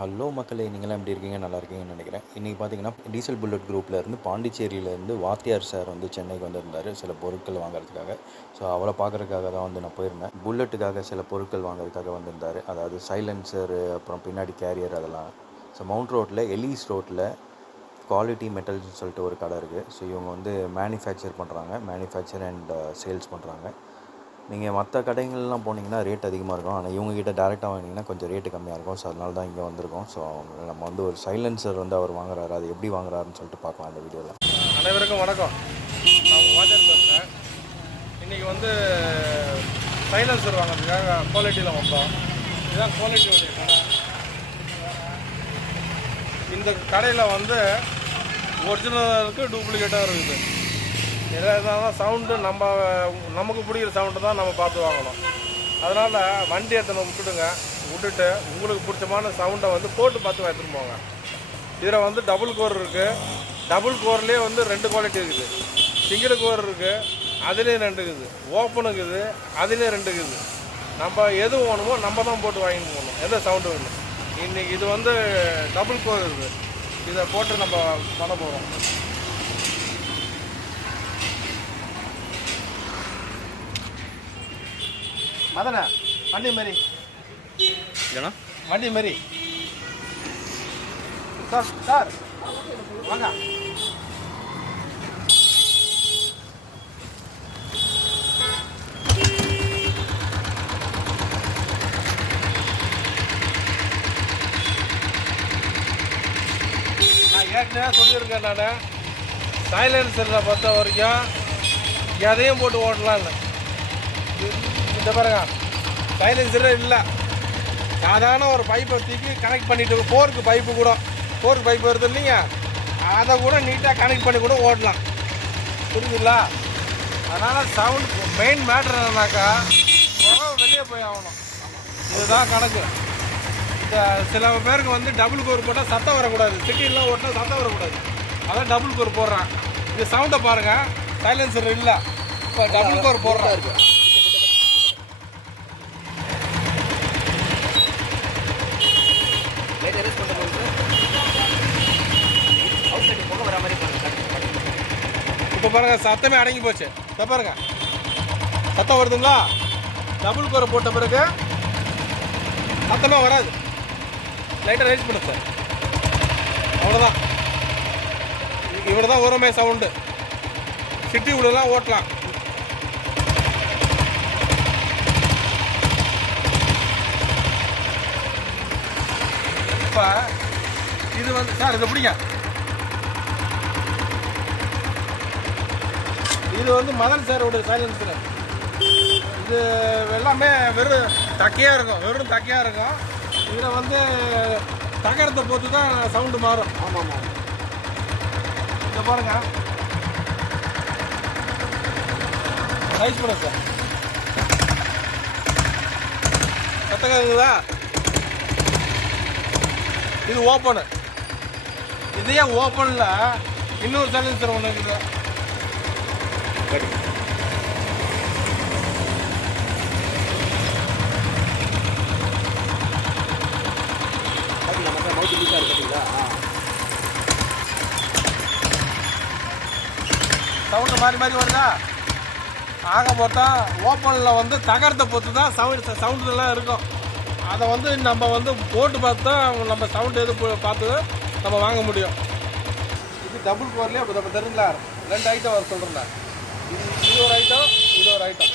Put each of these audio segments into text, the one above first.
Hello மக்களே! நீங்கலாம் எப்படி இருக்கீங்க? நல்லா இருக்கீங்கன்னு நெனைக்கிறேன். இன்னைக்கு பார்த்தீங்கன்னா, டீசல் புல்லட் குரூப்ல இருந்து பாண்டிச்சேரியிலேருந்து வாத்தியார் சார் வந்து சென்னைக்கு வந்திருந்தாரு, சில பொருட்கள் வாங்குறதுக்காக. ஸோ, அவர பார்க்கறதுக்காக தான் வந்து நான் போயிருந்தேன். புல்லட்டுக்காக சில பொருட்கள் வாங்குறதுக்காக வந்திருந்தாரு. அதாவது சைலன்சரு, அப்புறம் பின்னாடி கேரியர் அதெல்லாம். ஸோ, மவுண்ட் ரோட்ல எலீஸ் ரோட்ல குவாலிட்டி மெட்டல்ஸ்ன்னு சொல்லிட்டு ஒரு கடை இருக்கு. ஸோ, இவங்க வந்து மேனுஃபேக்சர் அண்ட் சேல்ஸ் பண்றாங்க. நீங்கள் மற்ற கடைகள்லாம் போனீங்கன்னா ரேட் அதிகமாக இருக்கும். ஆனால் இவங்ககிட்ட டேரெக்டாக வாங்கினீங்கன்னா கொஞ்சம் ரேட்டு கம்மியாக இருக்கும். ஸோ அதனால தான் இங்கே வந்திருக்கோம். ஸோ நம்ம வந்து ஒரு சைலன்சர் வந்து அவர் வாங்குறாரு. அது எப்படி வாங்குறாருன்னு சொல்லிட்டு பார்க்கலாம் இந்த வீடியோவில். அனைவருக்கும் வணக்கம். நான் உங்கள் வாத்தியார் பேசுகிறேன். இன்றைக்கி வந்து சைலன்சர் வாங்குறதுக்காக குவாலிட்டியில் வந்தோம். இதுதான் குவாலிட்டியோடைய கடை. இந்த கடையில் வந்து ஒரிஜினலாக இருக்குது, டூப்ளிகேட்டாக இருக்குது. எதாவது சவுண்டு நமக்கு பிடிக்கிற சவுண்டு தான் நம்ம பார்த்து வாங்கணும். அதனால் வண்டி எடுத்து விட்டுட்டு உங்களுக்கு பிடிச்சமான சவுண்டை வந்து போட்டு பார்த்து எடுத்துன்னு போங்க. இதில் வந்து டபுள் கோர் இருக்குது. டபுள் கோர்லேயே வந்து 2 குவாலிட்டி இருக்குது. சிங்கிள் கோர் இருக்குது, அதுலேயும் 2 இருக்குது. ஓப்பன் இருக்குது, அதுலேயும் 2 இருக்குது. நம்ம எது வேணுமோ நம்ம தான் போட்டு வாங்கிட்டு போகணும், எந்த சவுண்டு வேணும். இன்றைக்கி இது வந்து டபுள் கோர் இருக்குது. இதை போட்டு நம்ம பண்ண போகிறோம். மதனா வண்டி மாரி ஏன்னா வண்டி மாரி சார் சார் வாங்க. நான் ஏற்கனவே சொல்லியிருக்கேன். நான் சைலன்சரில் பொறுத்த வரைக்கும் எதையும் போட்டு ஓட்டலாம் இல்லை. இந்த பாருங்க, சைலன்சரே இல்லை. சாதாரண ஒரு பைப்பை தூக்கி கனெக்ட் பண்ணிவிட்டு ஃபோர்க்கு பைப்பு வருது இல்லைங்க, அதை கூட நீட்டாக கனெக்ட் பண்ணி கூட ஓட்டலாம். புரியுதுங்களா? அதனால் சவுண்டு மெயின் மேட்ரு என்னன்னாக்கா வெளியே போய் ஆகணும். இதுதான் கணக்கு. இந்த சில பேருக்கு வந்து டபுள் கோர் போட்டால் சத்தம் வரக்கூடாது. சிட்டிலாம் ஓட்டினா சத்தம் வரக்கூடாது. அதான் டபுள் கோர் போடுறான். இது சவுண்டை பாருங்கள், சைலன்சர் இல்லை. இப்போ டபுள் கோர் போடுறா இருக்குது. இப்போ பாருங்கள், சத்தமே அடங்கி போச்சு. பாருங்க, சத்தம் வருதுங்களா? டபுள் கோரை போட்ட பிறகு சத்தமே வராது. லைட்டாக ரைஸ் பண்ணு சார், அவ்வளோதான். இவ்வளோ தான் வருமே சவுண்டு. சிட்டி உள்ளலாம் ஓட்டலாம். இப்போ இது வந்து சார் இதை பிடிங்க. இது வந்து மதன் சாரோட சைலன்சர். இது எல்லாமே வெறும் தக்கையாக இருக்கும். இதில் வந்து தகரத்தை பொறுத்து தான் சவுண்டு மாறும். ஆமாம். இதை பாருங்க, ரைஸ் பண்ண சார். கற்றுக்குங்களா? இது ஓப்பனு. இதையே ஓப்பனில் இன்னொரு சைலன்சர் ஒன்று இருக்குது. சவுண்டு மாறி வருதா? ஆக மொத்தம் ஓப்பனில் வந்து தகரத்தை பொறுத்து தான் சவுண்டுலாம் இருக்கும். அதை வந்து நம்ம வந்து போட்டு பார்த்தா நம்ம சவுண்டு எது பார்த்து நம்ம வாங்க முடியும். இது டபுள் கோர்லேயே நம்ம தெரியுங்களா? 2 ஐட்டம் வர சொல்கிறேன். இது ஒரு ஐட்டம், இது ஒரு ஐட்டம்.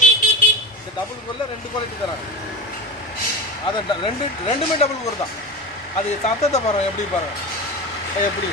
இந்த டபுள் கோரில் 2 குவாலிட்டி தராங்க. அதை ரெண்டுமே டபுள் கோர் தான். அது சத்தத்தை பாருங்கள், எப்படி பாருங்கள், எப்படி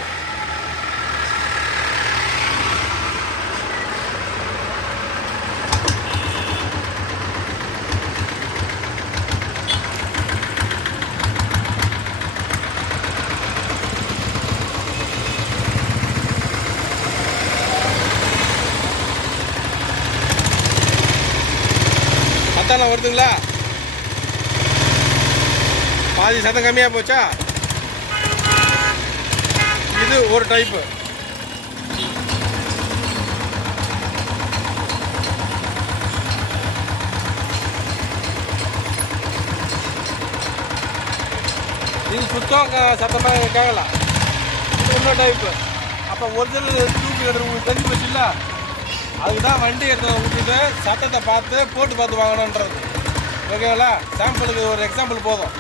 சத்தம்லாம் வருதுங்களா? பாதி சத்தம் கம்மியாக போச்சா? இது ஒரு டைப்பு. இது சுத்தம் சத்தமாக கேட்கலாம். இது இன்னொரு டைப்பு. அப்போ ஒரிஜினல் டியூப் எடுத்து உங்களுக்கு தெரிஞ்சு போச்சு இல்லை, அதுக்கு தான் வண்டி எடுத்து விட்டுட்டு சத்தத்தை போட்டு வாங்கணுன்றது. ஓகேங்களா? சாம்பிளுக்கு ஒரு எக்ஸாம்பிள் போதும்.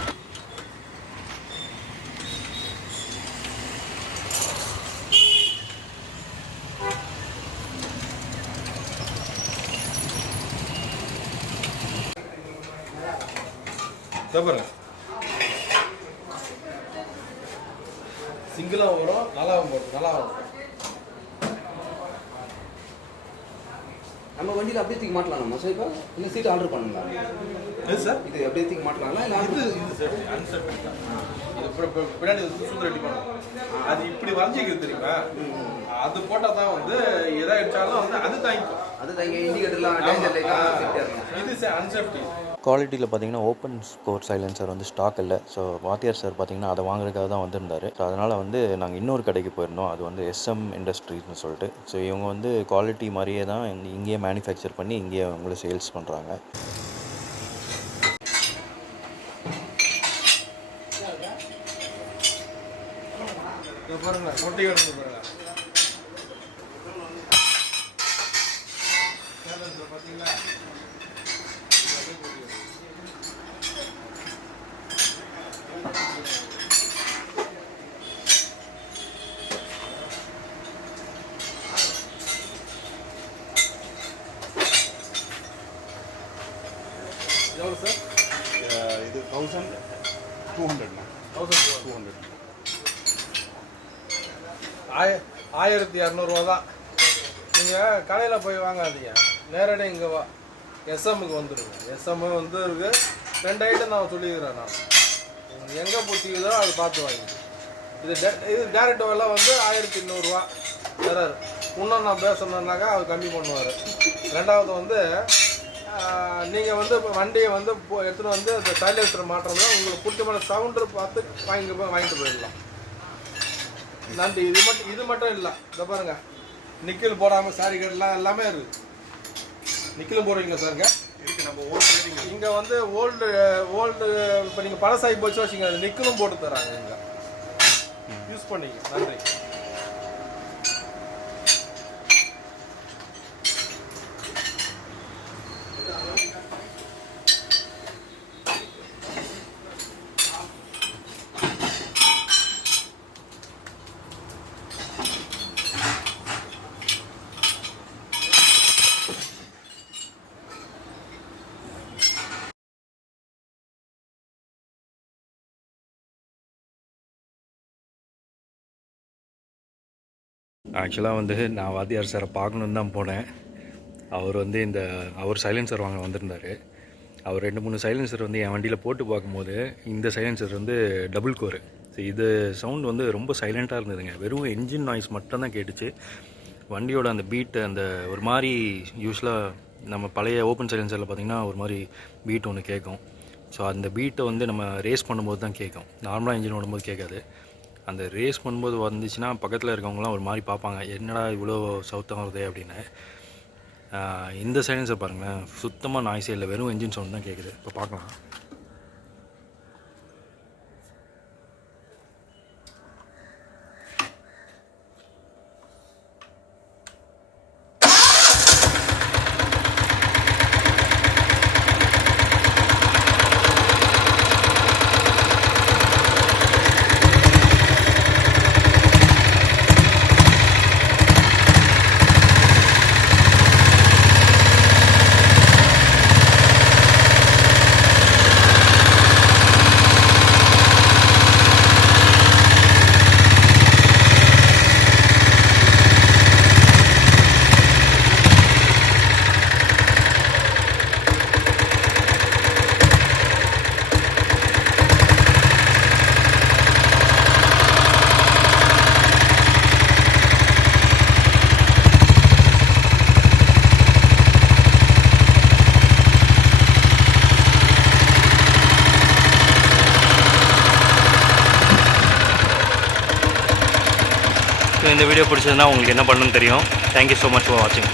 பாருங்க, சிங்கிளாக வரும், நல்லாவும் போடும், நல்லா வரும். நம்ம வண்டியில் அப்படியே தூக்கி மாட்டலாம் நம்ம சார். இப்போ இந்த சீட் ஆர்டர் பண்ணுங்களா? எது சார்? இது அப்படியே தூக்கி மாட்டலாங்களா இல்லை இது சேஃப்டி அன்சேஃப்டி தான். இது பின்னாடி சூப்பர் ரெடி பண்ணுவோம். அது இப்படி வரைஞ்சிக்கிறது தெரியுமா? அது போட்டால் தான் வந்து எதை அடித்தாலும் வந்து அது தாங்கிக்கும். அது தான் இங்கே இண்டிகேட்டர்லாம் டேஞ்சர் லைட்லாம். இது அன்சேஃப்டி. குவாலிட்டியில் பார்த்தீங்கன்னா ஓப்பன் ஸ்கோர் சைலன்சர் வந்து ஸ்டாக் இல்லை. ஸோ வாத்தியார் சார் பார்த்தீங்கன்னா அதை வாங்குறதுக்காக தான் வந்திருந்தார். ஸோ அதனால் வந்து நாங்கள் இன்னொரு கடைக்கு போயிருந்தோம். அது வந்து SM இண்டஸ்ட்ரீஸ்னு சொல்லிட்டு. ஸோ இவங்க வந்து குவாலிட்டி மாதிரியே தான் இங்கேயே மேனுஃபேக்சர் பண்ணி இங்கேயே அவங்களே சேல்ஸ் பண்ணுறாங்க. பாருங்க, முட்டை எடுத்து பாருங்க. பார்த்தீங்களா? எவ்வளோ சார்? இது 1200. 1200 தான். நீங்கள் கடையில் போய் வாங்காதீங்க, நேரடியாக இங்கே வா, SMக்கு வந்துடுங்க. SM வந்து இருக்குது. 2 ஐட்டம் நான் சொல்லிக்கிறேன். நான் எங்கே பிடிச்சிக்குதோ அது பார்த்து வாங்கிக்கிறேன். இது டேரக்ட் விலை வந்து 1200 தராரு. இன்னும் நான் பேசணுன்னாக்கா அவர் கம்மி பண்ணுவார். ரெண்டாவது வந்து நீங்கள் வந்து இப்போ வண்டியை வந்து எடுத்துகிட்டு வந்து அந்த சைலன்சர் மாற்றம் தான் உங்களுக்கு பிடிச்சமான சவுண்டர் பார்த்து வாங்கிட்டு போயிடலாம். நன்றி. இது மட்டும் இல்லை, இதை பாருங்க, நிக்கல் போடாமல் சாரி கட்டலாம் எல்லாமே இருக்குது. நிக்கலும் போடுறீங்களா சாருங்க? இருக்கு. நம்ம ஓல்டு இங்கே வந்து ஓல்டு இப்போ நீங்கள் பழசாகி போச்சு வச்சுங்க, நிக்கலும் போட்டு தராங்க. இங்கே யூஸ் பண்ணிங்க. நன்றி. ஆக்சுவலாக வந்து நான் வாத்தியார் சாரை பார்க்கணுன்னு தான் போனேன். அவர் வந்து அவர் சைலன்சர் வாங்க வந்திருந்தார். அவர் 2-3 சைலன்சர் வந்து என் வண்டியில் போட்டு பார்க்கும்போது இந்த சைலன்சர் வந்து டபுள் கோரு. ஸோ இது சவுண்ட் வந்து ரொம்ப சைலண்ட்டாக இருந்ததுங்க. வெறும் என்ஜின் நாய்ஸ் மட்டும்தான் கேட்டுச்சு. வண்டியோட அந்த பீட்டு அந்த ஒரு மாதிரி யூஸ்வலாக நம்ம பழைய ஓப்பன் சைலன்சரில் பார்த்திங்கன்னா ஒரு மாதிரி பீட் ஒன்று கேட்கும். ஸோ அந்த பீட்டை வந்து நம்ம ரேஸ் பண்ணும்போது தான் கேட்கும். நார்மலாக இன்ஜின் ஓடும்போது கேட்காது. அந்த ரேஸ் பண்ணும்போது வந்துச்சுன்னா பக்கத்தில் இருக்கவங்களாம் ஒரு மாதிரி பார்ப்பாங்க, என்னடா இவ்வளோ சவுத்தம் வருது அப்படின்னு. இந்த சைலன்சர் பாருங்களேன், சுத்தமாக நாய்ஸே இல்லை, வெறும் என்ஜின் சவுண்ட் தான் கேட்குது. இப்போ பார்க்கலாம். இந்த வீடியோ பிடிச்சதுன்னா உங்களுக்கு என்ன பண்ணணும்னு தெரியும். தேங்க்யூ ஸோ மச் ஃபார் வாட்சிங்.